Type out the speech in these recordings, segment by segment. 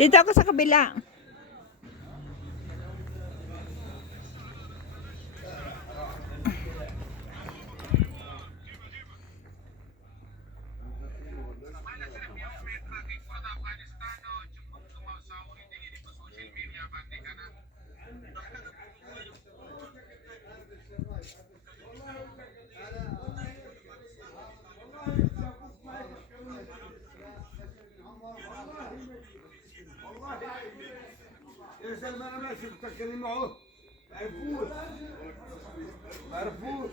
Dito ako sa kabila. يا سلام انا ما شفت تتكلم معه مرفوض مرفوض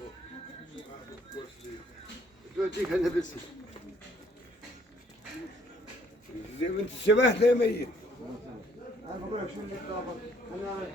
توديك انا بس زي ما انت شبهت يا ميت انا بقول لك شو اللي طابق انا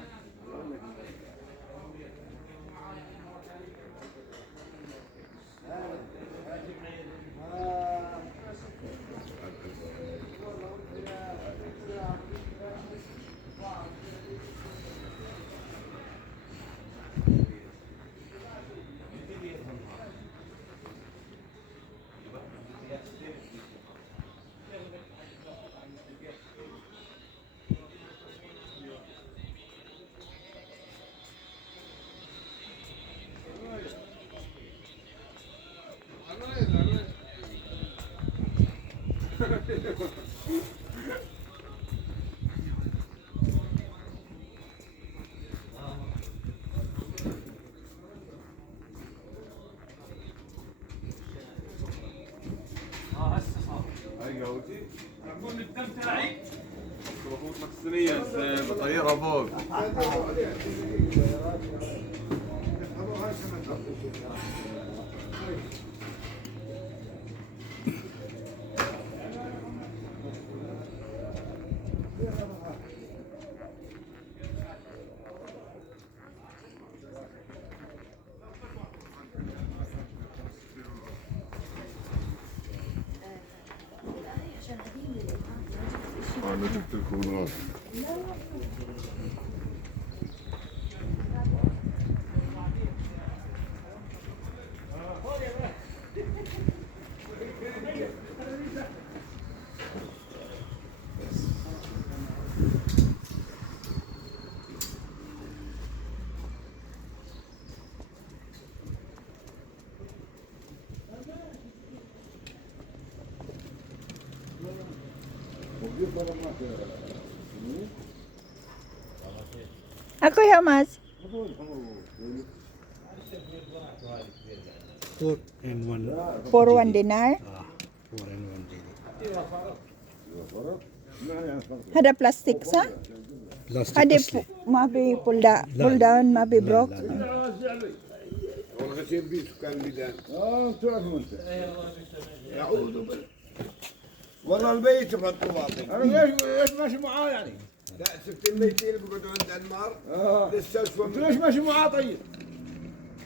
هسه صار هاي قهوتي اقول الدم تاعي المفروض مكسرية بطيرها فوق انا جبت لكم راس Ako, how much? 4 and 1. For 1 dinar. 4 and 1 daily. Hada plastic sa? Plastic. Hadi plastic. mabi pull down, mabi broke. والله شيء بيسو كان بدان تعرفوا انت يعود والله البيت يحطوا باطل انا ليش ماشي معاه يعني؟ لا شفت الميتين اللي بيقعدوا عند انمار لسه انت ليش ماشي معاه طيب؟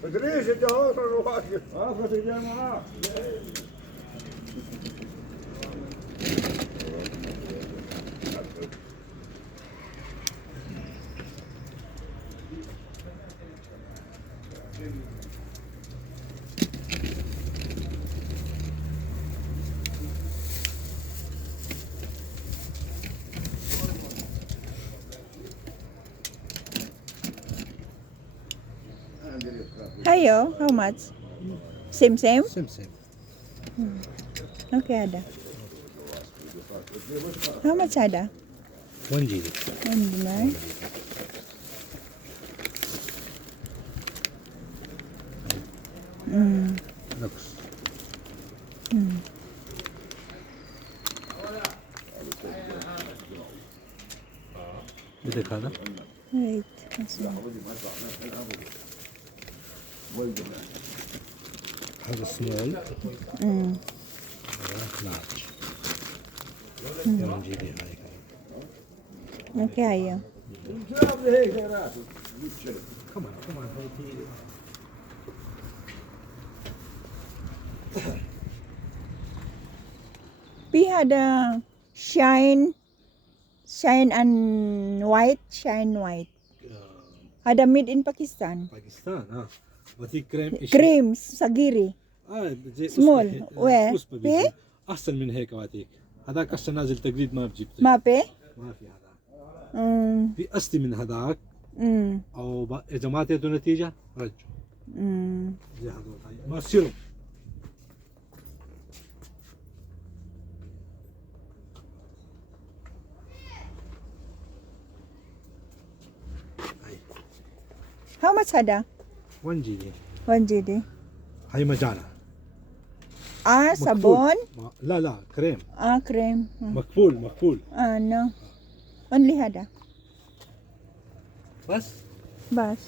ادريس انت هون واقف فتك جاي معاه Hayo, how much? Same, same? Same, same. Okay, ada. How much ada? 1 daily. 1 dinar. Looks. بدك هذا؟ Wait. let's see. هذا سمول. Mm. لارج. 1 daily هاي. Okay, hayo. هيك سيارات Come on, come on. We had a shine and shine white. Ada made in Pakistan. باكستان ها. وتي كريم ايش؟ Creams, sagiri. زي Small. أصبح- Where? أصبح في؟ احسن من هيك واتيك. هذاك هسه نازل تقليد ما بجيب. Mape? ما في هذاك Mm. في أستي من هذاك Mm. أو إذا ما تدوا نتيجة رجعوا Mm. زي هذول هاي ما تصيروا هاي How much hada? 1 GD 1 GD. هاي مجانا Ah, مكفول. sabon? لا كريم Ah, cream. مكفول Ah, no. Only hada. بس Bas.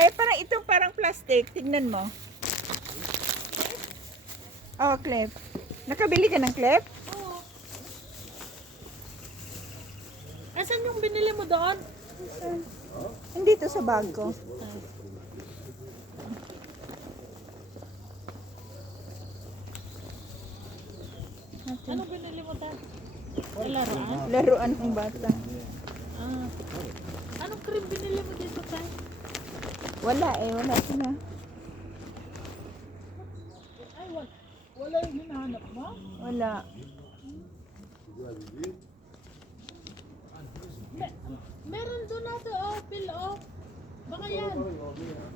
Ay, parang ito parang plastic. Tignan mo. Oh, clip. Nakabili ka ng clip? Asan yung binili mo doon? Hindi to sa bag ko. Anong binili mo doon? Laruan? Laruan ng bata. Ah. Anong cream binili mo dito, Tay? Wala eh, wala sila. Ay, wala yung hinahanap mo? Wala. Meron doon nato, oh, pill, oh. Baka yan.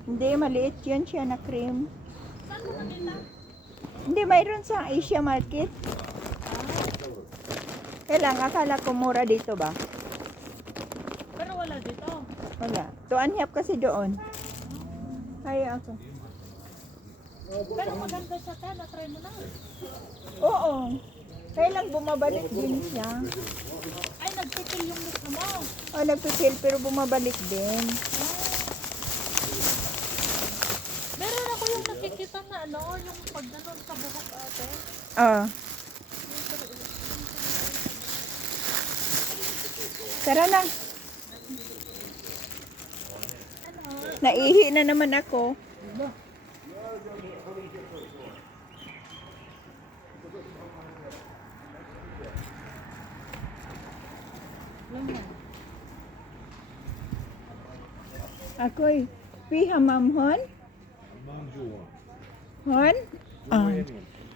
Hindi, maliit yun siya na cream. Saan mo kanila? Hindi, mayroon sa Asia Market. Kailang, akala ko mura dito ba? Pero wala dito. Wala. Tuanhap kasi doon. Kaya ako. Pero maganda siya, Tay. Na-try mo na. Oo. Kailang bumabalik din siya. Ay, nagpipil yung gusto mo. O, nagpipil pero bumabalik din. Meron ako yung nakikita na ano, yung pag ganun sa buhok, ate. Ah. Tara na. Naihi na naman ako. Ako'y piha mamhon? Hon? Ah.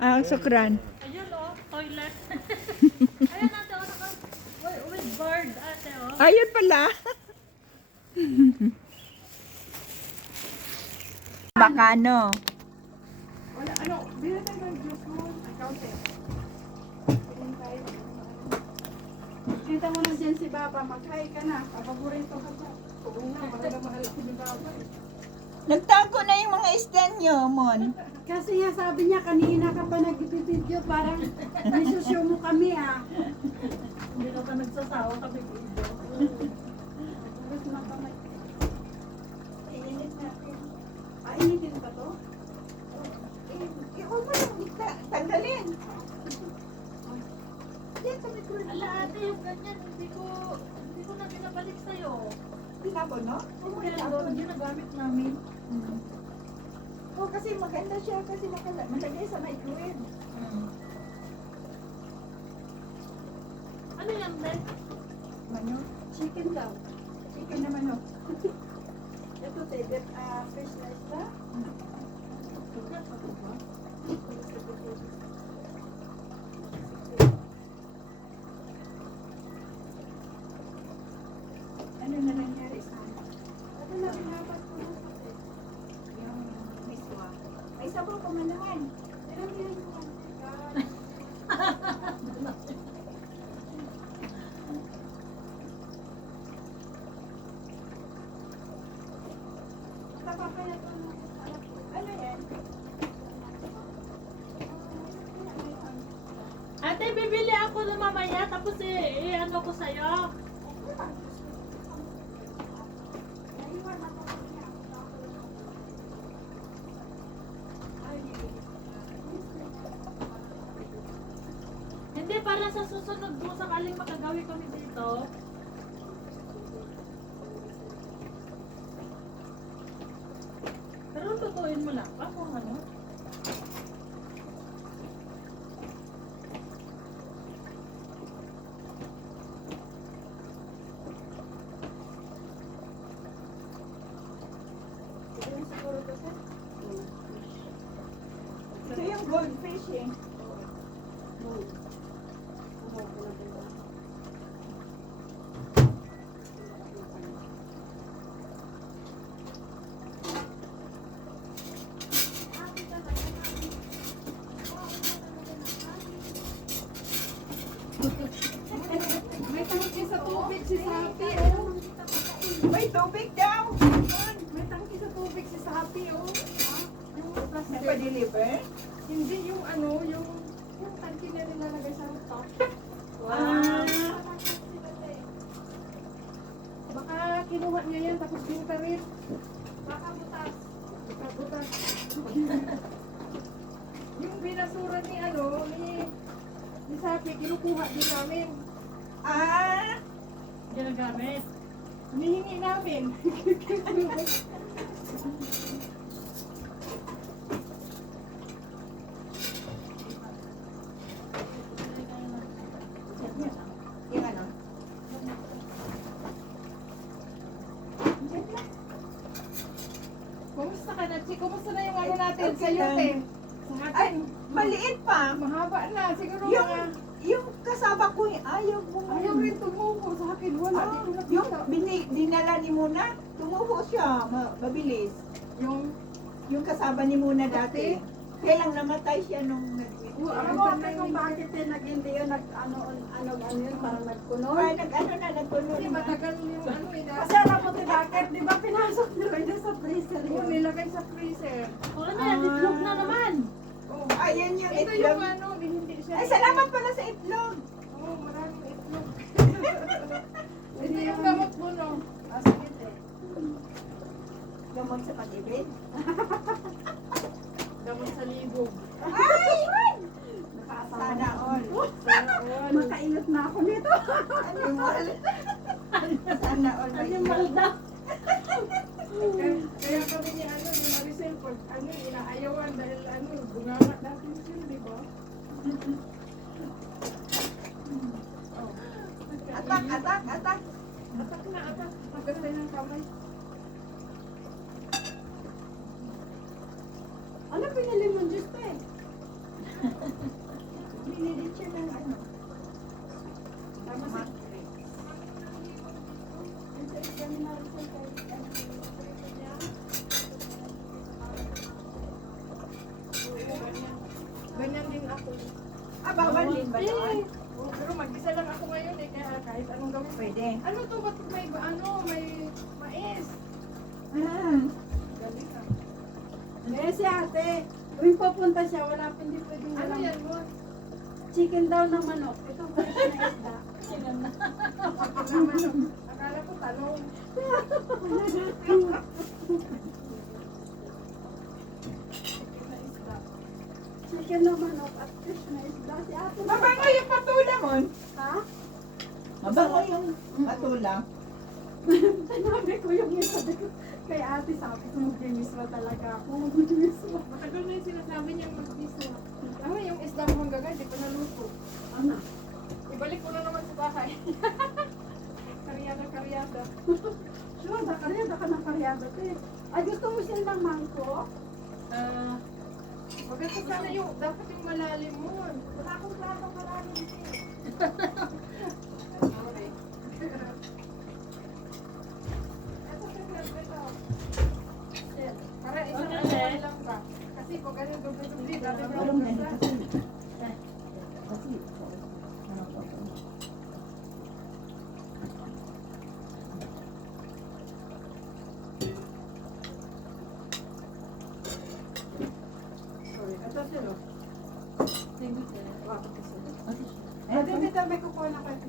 Ah, sukran. Ayun, oh, toilet. Ayun, ate, oh, with bird, ate, oh. Ayun pala. Baka ano? Kita mo na dyan si Baba, mag-hi ka na. Paborito ka pa. Oo nga, mahal na mahal ako ni Baba. Nagtago na yung mga isda nyo, Mon. Kasi nga sabi niya, kanina ka pa nag-video, parang isusyo mo kami ah. Hindi na ka nagsasawa kami dito. Tapos makamay. Iinit natin. Ah, initin ba to? Ikaw mo yung tanggalin. Yan sa mikro. Ala, ate, yung ganyan, hindi ko na binabalik sa'yo. Tinapon, no? Kaya doon, ginagamit namin. Oo, kasi maganda siya kasi malagay sa microwave. Ano yan, Ben? Manok? Chicken daw. Chicken na manok. Ito, tebet, fish slice ba? Ano na nangyari sa Ito na, binabat ko na sa tebet. yung miswa? May sabaw pa man naman. Pero yan yung Kapapala to ng ano yan? Ate, bibili ako na mamaya, tapos i-ano ko sa'yo. Hindi, para sa susunod mo, sakaling makagawi kami dito. Pero tutuin mo lang pa kung ano. Ito yung goldfish eh. May tangki sa tubig si Sapi, oh. May tubig daw. May tangki sa tubig si Sapi, oh. Yung plastic. May pa-deliver? Hindi yung ano, yung tangki na nilalagay sa rooftop. Ah. Baka kinuha niya yan tapos binta rin. Baka butas. Baka butas. Yung binasura ni ano, ni Sapi, kinukuha din namin. Ah. Ginagamit. Hinihingi namin. Yung ano? Kumusta ka na, Chi? Kumusta na yung ano natin sa yote? Sa Ay, atin. maliit pa. Mahaba na. Siguro Yung, mga... yung kasama ko, ayaw mo. Ayaw rin tumuho sa akin. Wala. Ah, Di ko yung nakita. dinala ni Muna, tumuho siya, mabilis. Yung kasama ni Muna dati. Kaya lang namatay siya nung Alam mo ate kung bakit hindi yun ano yun, parang nagkunol? Ay, nagpuno Kasi naman. matagal yung ano eh. Kasi alam mo, bakit? Di ba pinasok nila sa freezer Oo, yun? nilagay sa freezer. O ano yan, itlog na naman. Oh. Ayan yung Ito itlog. yung ano, hindi siya. Ay, salamat pala sa itlog. Oo, maraming itlog. Ito yung gamot mo, no? Sige, Gamot sa pag-ibig. gamot sa libog. Ay! Sana all. Makaingat na ako nito. Animal. Sana all. Animal daw. Kaya kami ni ano, ni Maricel, pag ano, inaayawan dahil ano, bunga natin siya, di ba? Atak, atak, atak. Atak na, atak. Maganda ng kamay. Ano pinili mo Diyos pa eh? Pinili siya ng ano? Tama sa ganyan din ako. Ah, bawal din ba doon? Pero mag-isa lang ako ngayon eh, kaya kahit anong gawin. Pwede. Ano to, ba't may may mais? Ah. Galing ah. Eh, si ate, tuwing pupunta siya, wala pa hindi pwedeng Ano walang yan mo? chicken daw ng manok. Ito fresh na isda. Chicken naman. Akala ko talong. Chicken na isda. Chicken ng manok at fresh na isda. Si ate, Mabango yung patula mo. ha? Mabango yung patula. Sinabi ko yung isa kay ate, sabi ko mag-miswa talaga ako. Mag-miswa. Matagal na yung sinasabi niyang mag-isla. Ano yung isda mo hanggang ngayon, di pa naluto. Ano? Ibalik ko na naman sa bahay. Karyada. Sure, karyada ka ng karyada. Ay, gusto mo siya ng mangko? Maganda sana yung, dapat yung malalim mo. Wala akong plato malalim. Sorry. Ito, ito. Para isang Okay. ano lang ba? Kasi pag ano dubli-dubli, dati mo Alam na lang kasi. isa. Kasi, ano po? Ito sila. Eh, Dito may kukuha na kayo.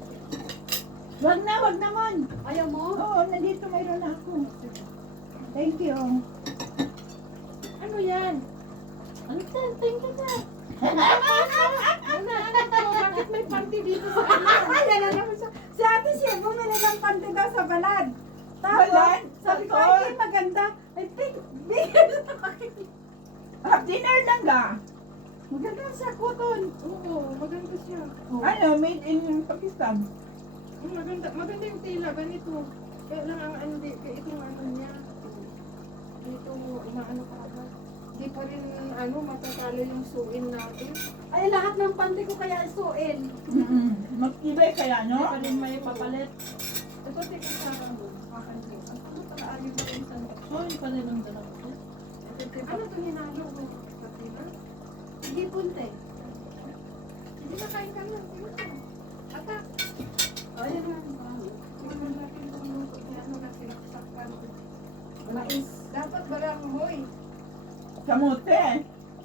wag na man. Ayaw mo? Oo, nandito mayroon ako. Thank you. Ano yan? Ano yan? Thank you na. Ano to? Bakit may panty dito sa ano? Ay, yan na naman siya. Si ate siya, bumili ng panty daw sa balad. Tapos, Balad? sabi ko, Totoo? ay, maganda. Ay, bigyan sa akin. Dinner lang ga. Maganda siya, cotton. Oo, maganda siya. Ano, made in Pakistan. Maganda yung tela, ganito. Kaya lang ang ano, kaya itong ano niya. Dito, inaano ka agad. Di pa rin matatalo yung suin natin. Ay, lahat ng panty ko kaya isuin. Mag-ibay kaya, Hindi no? pa rin may papalit. Ito, tingin sa akin doon. Kakansin. Ano pala ayaw mo rin sa So, yun pa rin ang dalawa. Ano ito hinalo mo? Katina? Hindi punte. Hindi na kain ka na. Tingnan mo. Ata. Ayun na. Tingnan natin kung luto niya. Ano na sinaksakan. Mais. Dapat barang hoy. Kamote.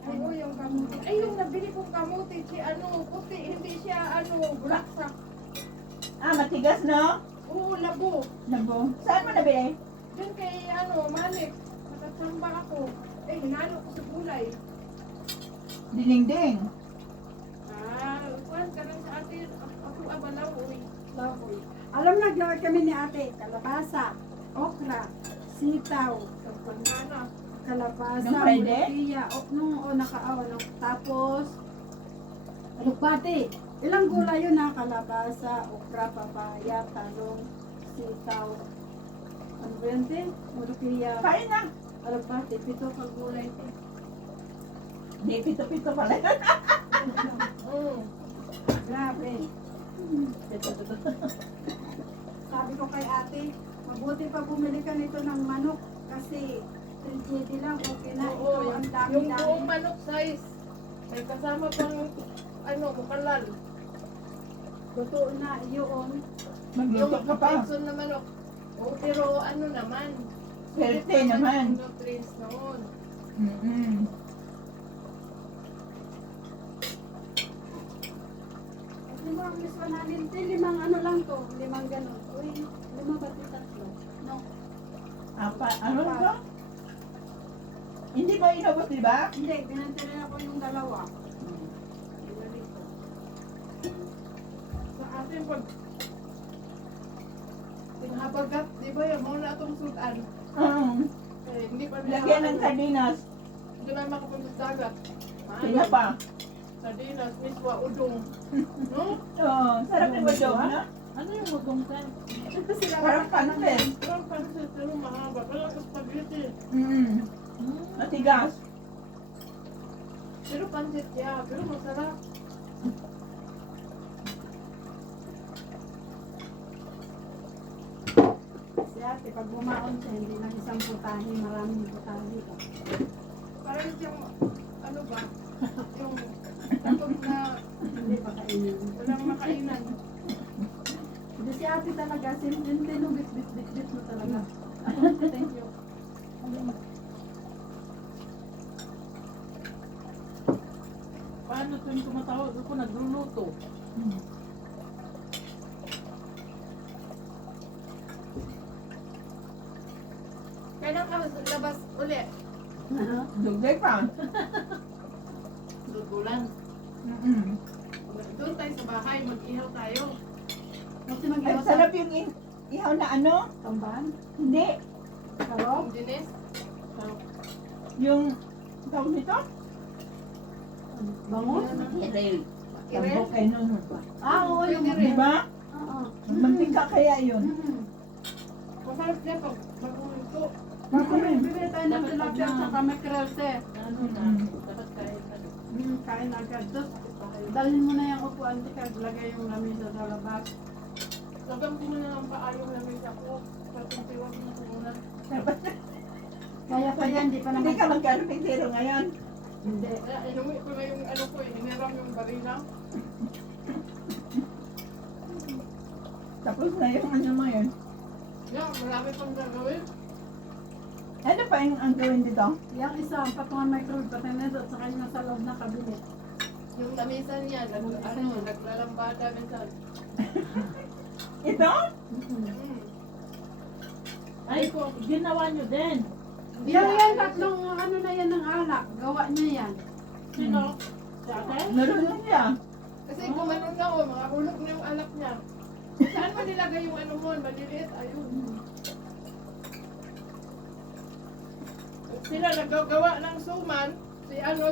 Ay, yung kamuti. Ay, yung nabili kong kamuti. Si puti. Hindi siya bulaksak. Ah, matigas, no? Oo, labo. Labo. Saan mo nabili? Doon kay Malik. Matatsamba ako. Eh, hinalo ko sa gulay. Dinding-ding. Kuhan ka lang sa atin. Ako abalaw, uy. Laboy. Alam na, gawin kami ni ate. Kalabasa, okra, sitaw, Banana. kalabasa, Nung Friday? mulukiya, tapos, alukbate. Ilang gulay yun na, kalabasa, okra, papaya, talong, sitaw, ano ba yun, te? Mulukiya, Kain na. alukbate, 7 ka gulay, te. Hindi, pito-pito pala. Grabe. Sabi ko kay ate, mabuti pa bumili ka nito ng manok kasi 3GD lang, okay na. Oo, Ito, ang yung dami-dami. buong manok size. May kasama pang, bukalal. Totoo na, yun. Magluto ka pa. Benson na manok. Oo, pero naman. Swerte naman. Nutrients noon. Mm-mm. Limang Miss 100, limang ano lang to, limang ganun. Uy, 5 ba tatlo? No. Ano ba? Hindi ba inabot, di ba? Hindi, binantirin ako yung dalawa. Sa atin pag tinahabagat, di ba yung mga natong sudan? Hindi pa Lagyan ng sardinas. Hindi na makapunta sa dagat. Sila pa. Sardinas, miswa, udong. No? Oo, sarap yung badyo, ha? Ano yung hugong ka? Parang pansin. Parang pansit, pero mahaba. Parang spaghetti. Matigas. Pero pansit siya, pero masarap. Si ate, pag bumaon siya, hindi lang isang putahe, maraming putahe ka. Parang siyang, yung takot na Hindi pa kainin. walang makainan. Hindi si ate talaga, simple no, bit mo talaga. Thank you. Paano tuwing tumatawag ako nagluluto? Kailan ka labas uli? Dugay pa. Dugulan. Doon tayo sa bahay, mag-ihaw tayo. Kasi Ang mag-iwas sarap yung ihaw na ano? tamban, Hindi. karok, Ang dinis. Yung, tawag nito? bangus. Kirel. Kirel? Tambok kayo nun. Oo, yung Di ba? Oo. Mantika kaya yun. Masarap niya pag maguluto. Bibili tayo ng tilapia at saka mackerel, te. Ano na? Dapat kain ka. Kain agad. Tapos, dalhin mo na yung upuan, te, kaya lagay yung lamisa sa labas. Lagam ko na lang paayong lamig ako. Pagkuntiwag na sa una. Kaya pa yan, di pa Hindi naman. ka magkarpintero ngayon. Hindi. Kaya inuwi ko na yung hiniram yung barila. Tapos na yung ano mo yun. Yeah, marami pang gagawin. Ano pa yung ang gawin dito? Yung isa, patungan microwave patinis at saka yung nasa loob na kabinet. Yung lamisa niya, naglalambada minsan. Ito? Ay, ginawa nyo din. Yan, tatlong ano na yan ng alak. Gawa niya yan. Sino? Si ate? Marunong siya. Kasi kung ano na mga hulog na yung alak niya. Saan mo nilagay yung ano mo, maliliit? Ayun. Sila naggagawa ng suman.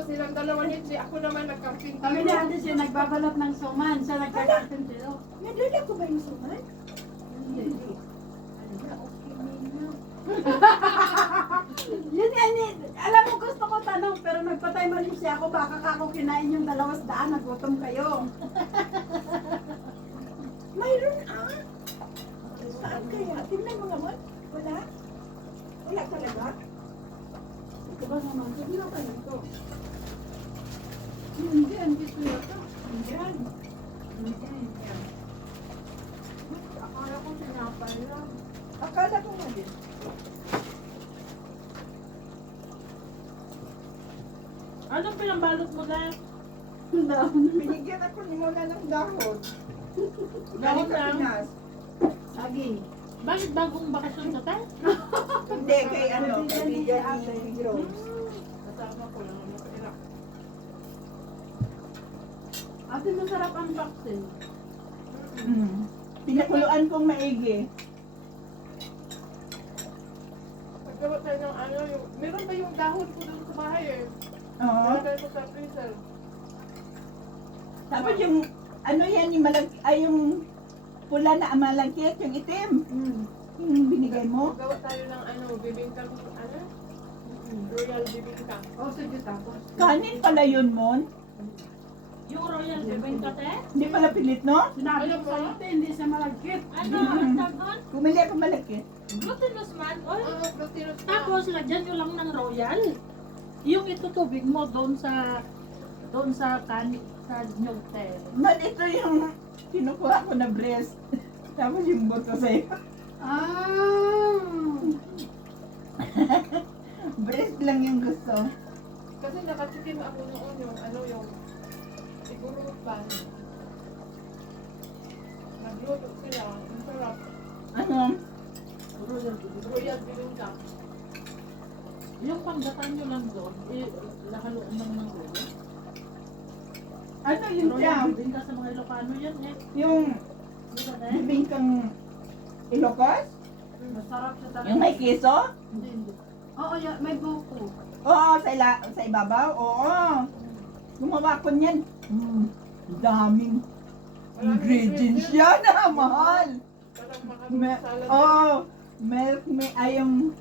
Silang dalawa hindi. Ako naman nagkarpintero. Kami ni ate siya nagbabalot ng suman. Siya nagkakasin sila. Nadala ko ba yung suman? Hindi. Yun yan, alam mo gusto ko tanong, pero nagpatay Malaysia ako, baka kako kinain yung 200, nagutom kayo. Mayroon Saan kaya? Tingnan mo naman. Wala? Wala talaga? Diba naman, hindi na tayo ito. Hindi, andito yata. Yan. Akala ko sinapay lang. Akala ko nga din. Anong pinambalot mo dahil? Binigyan ako ni Mona ng dahon. Galing sa lang? Pinas. Saging. Bakit bagong bakasyon sa tayo? Hindi, kay kaibigan ni Rose. Kasama ko lang ano sa Iraq. Ate, masarap ang vaccine. Pinakuluan kong maigi. Paggawa tayo ng ano, meron ba yung dahon ko doon sa bahay eh? Oo. Nalagay ko sa freezer. Tapos yung, ano yan, yung yung pula na malagkit, yung itim. Yung binigay mo. Gawa tayo ng ano, bibingka ko, ano? Royal bibingka. Oh, sige tapos. Kanin pala yun, Mon. Yung Royal Bibingka te? Hindi pala pilit, no? Sinabi Alam ko mo? sa'yo, ate, hindi siya malagkit. Ano? Ang tawag? Bumili ako malagkit. Glutinous man. Oy. Oo, glutinous na. Tapos lagyan nyo lang ng Royal. Yung itutubig mo doon sa kanin sa nyug te. Man, ito yung kinukuha ko na breast. Tapos yung buto sa'yo. Ah! Breast lang yung gusto. Kasi nakatikim ako noon yung ano yung siguro pan. Nagluto sila. Ang sarap. Ano? Royal Bibingka. Royal bibingka. Yung panggatan nyo lang doon, lahaluan lang ng Royal. Ano yun siya? Royal Bibingka sa mga Ilocano yan eh. Yung Di ba te? bibingkang Ilocos? Masarap siya talaga. Yung may keso? Hindi. Oo, may buko. Oo, sa ibabaw? Oo. Gumawa ko niyan. Daming ingredients yan na mahal. Parang Me- makasalad. oh, milk, ay yung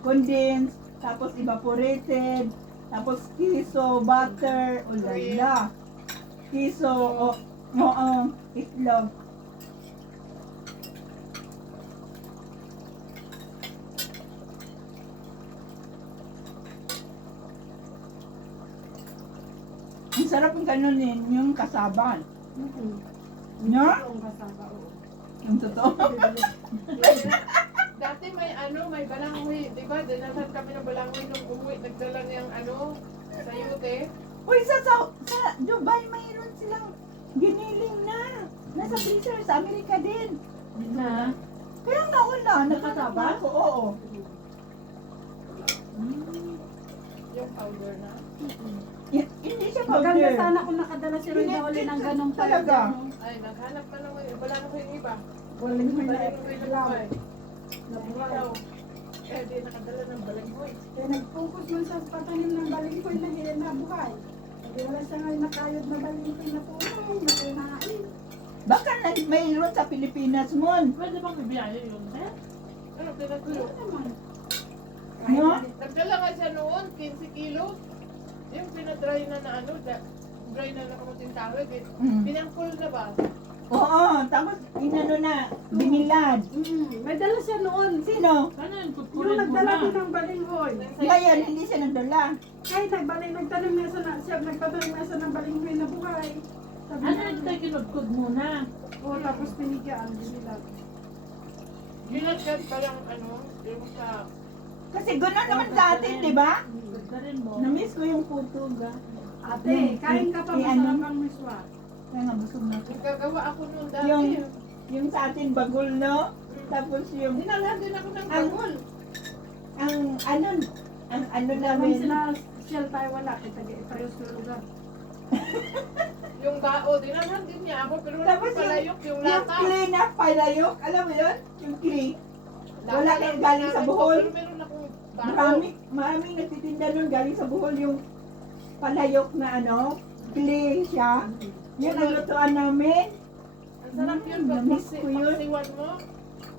condensed, tapos evaporated, tapos kiso, butter, ulala. Kiso, oo, itlog. Ang sarap yung ganunin, yung kasaban. No? Ang kasama, oo. Yung totoo. Dati may ano, may balanghoy. Di ba? Dinasan kami ng balanghoy nung umuwi. Nagdala niyang ano, sa yute. Uy, sa Dubai, mayroon silang giniling na. Nasa freezer, sa Amerika din. Na. Kaya nauna, nakasaba ako, oo. Yung powder na. Hindi siya Maganda powder. sana kung nakadala si Roy na uli ng ganong Talaga. Ay, naghanap pa naman. Balanghoy yung iba. Walang may Balanghoy na buhay. nabuhay. Ikaw. Kaya di nakadala ng balanghoy. Kaya nag-focus man sa patanim ng balingkoy na nabuhay. Hindi wala siya ngayon nakayod na balingkoy na tunay, na kinain. Baka mayroon sa Pilipinas, Mon. Pwede bang ibiyaya yun te? Ano, pinatulo? Ano naman? No? Nagdala nga siya noon, 15 kilo. Yung pinadry na ano, dry na nakamuting tawag eh. Pinangkul na ba? Oo, tapos inano na, binilad. May dala siya noon. Sino? Ano yun? Yung Kukurin mo nagdala na. din ng balinghoy. Ngayon, hindi siya nagdala. Kahit nagtanim na siya, nagpatanim na siya ng balinghoy na buhay. Sabi Ano niya, yun tayo kinudkod muna? oh, tapos pinigyan, binilag. Ginagad pa lang ano, yung sa... Kasi gano'n naman sa atin, di ba? Ganda rin mo. Namiss ko yung putuga. Ate, kain ka pa, masarap ang miswa. Kaya nga, busog na ako. Nagkagawa ako noon dati. Yung sa atin bagul, no? Tapos yung, Dinalhan din ako ng Ang- bagol. ang ano Kung namin, sila shell tayo wala, kita tayo sa lugar. Yung bao, dinalhan din niya ako, pero wala Tapos ko palayok yung yung lata. clay na palayok, alam mo yun? Yung clay. Lata wala lang kayong galing sa ginamit ko, Bohol. Pero meron akong bao. Maraming nagtitinda nun galing sa Bohol yung palayok na ano, clay siya. Yun ang lutuan namin. Ang sarap yun, pag Namiss ko yun. pagsiwan mo.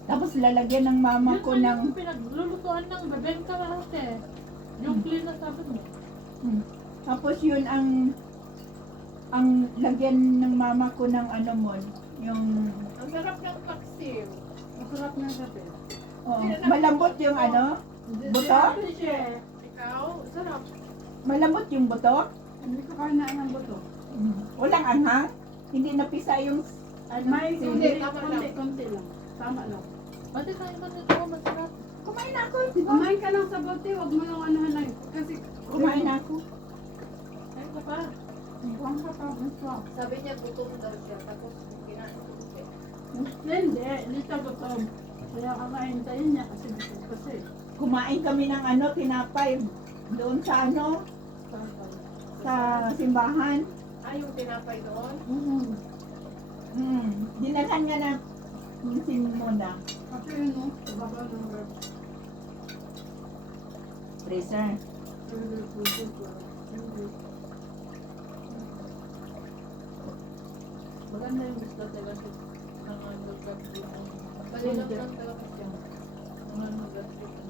Tapos lalagyan ng mama ko Yun ng... yung pinaglulutuan ng bebengka ate. Yung clean na sabi mo. Tapos yun ang lagyan ng mama ko ng ano mo, yung Ang sarap ng paksiw. Masarap na gabi. oh, malambot yung ano, buto? Ikaw, sarap. Malambot yung buto? Hindi ko kainaan ng buto. Walang anghang? Hindi napisa yung May Hindi, tama lang. konti lang. Tama lang. Ate, kain ka nito. Masarap. kumain ako, di ba? Kumain ka lang sa bote, wag mo nang anuhan lang. Kasi Kumain ako. Kain ka pa. Kumain ka pa, gusto. Sabi niya, gutom daw siya. Tapos, kinain ko siya. Hindi siya gutom. Kaya kakaintayin niya kasi gutom kasi. Kumain kami ng ano, tinapay doon sa ano, sa simbahan. Ah, yung tinapay doon? Dinalhan nga na yung muna. Kasi yun, no? Baba ng rep. Freezer. Maganda yung gusto talaga ng lugar dito. Malinam lang talaga siya. Mga lugar dito.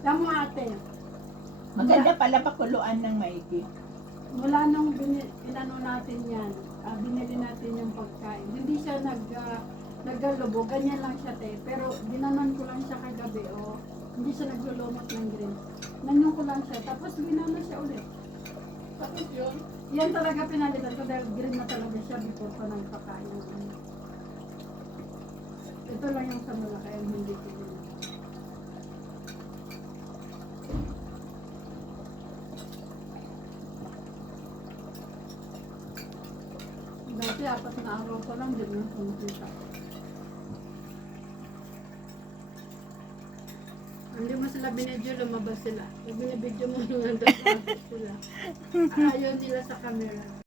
Tama ate, Maganda pala pakuluan ng maigi. mula nung inano natin yan, binili natin yung pagkain. Hindi siya naggalubo, ganyan lang siya te. Pero ginanon ko lang siya kagabi, hindi siya naglulumot ng green. Nanyo ko lang siya, tapos ginano siya ulit. Tapos yun, Yan talaga pinalitan ko dahil green na talaga siya before pa ng pagkain. Ito lang yung sa malaki, hindi ko yun. Dati 4 na araw ko lang din yung kumita. Hindi mo sila binidyo, lumabas sila. Pag binibidyo mo nung nandun sila. Ayaw nila sa camera.